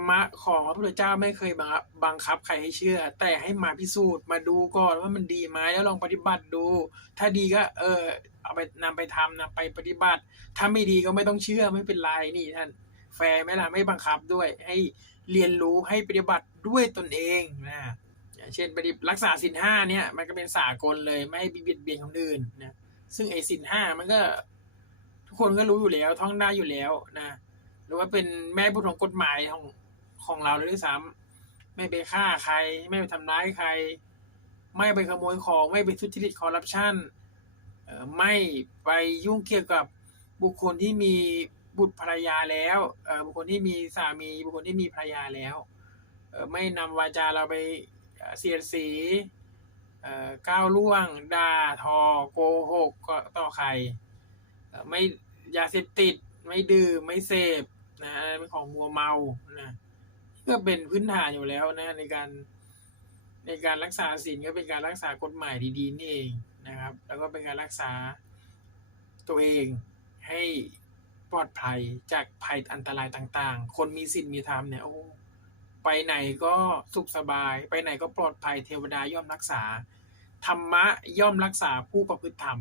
รมะของพระพุทธเจ้าไม่เคยบังคับบังคับใครให้เชื่อ แต่ให้มาพิสูจน์มาดูก่อนว่ามันดีไหมแล้วลองปฏิบัติดู ถ้าดีก็ เออ เอาไปนำไปทำนำไปปฏิบัติ ถ้าไม่ดีก็ไม่ต้องเชื่อไม่เป็นไรนี่ท่าน แฟร์ไหมล่ะไม่บังคับด้วย ให้เรียนรู้ให้ปฏิบัติด้วยตนเองนะอย่างเช่นปฏิรักษาสินห้าเนี่ยมันก็เป็นสากลเลยไม่เบียดเบียนคนอื่นนะซึ่งไอ้สินห้ามันก็ ทุกคนก็รู้อยู่แล้วท่องได้อยู่แล้วนะหรือว่าเป็นแม่บทของกฎหมายของ ของเราเลยด้วยซ้ำไม่ไปฆ่าใคร ไม่ไปทำร้ายใคร ไม่ไปขโมยของ ไม่ไปทุจริตคอร์รัปชันไม่ไปยุ่งเกี่ยวกับบุคคลที่มีบุตรภรรยาแล้วบุคคลที่มีสามี บุคคลที่มีภรรยาแล้ว ไม่นำวาจาเราไปเสียดสีก้าวล่วงด่าทอ โกหกก็ต่อใคร ไม่ยาเสพติด ไม่ดื่ม ไม่เสพนะเป็นของมัวเมานะ ก็เป็นพื้นฐานอยู่แล้วนะ ในการในการรักษาศีลก็เป็นการรักษากฎหมายดีๆนี่เองนะครับ แล้วก็เป็นการรักษาตัวเองให้ปลอดภัยจากภัยอันตรายต่าง ๆ คนมีศีลมีธรรมเนี่ยโอ้ไปไหนก็สุขสบาย ไปไหนก็ปลอดภัยเทวดาย่อมรักษาธรรมะย่อมรักษาผู้ประพฤติธรรม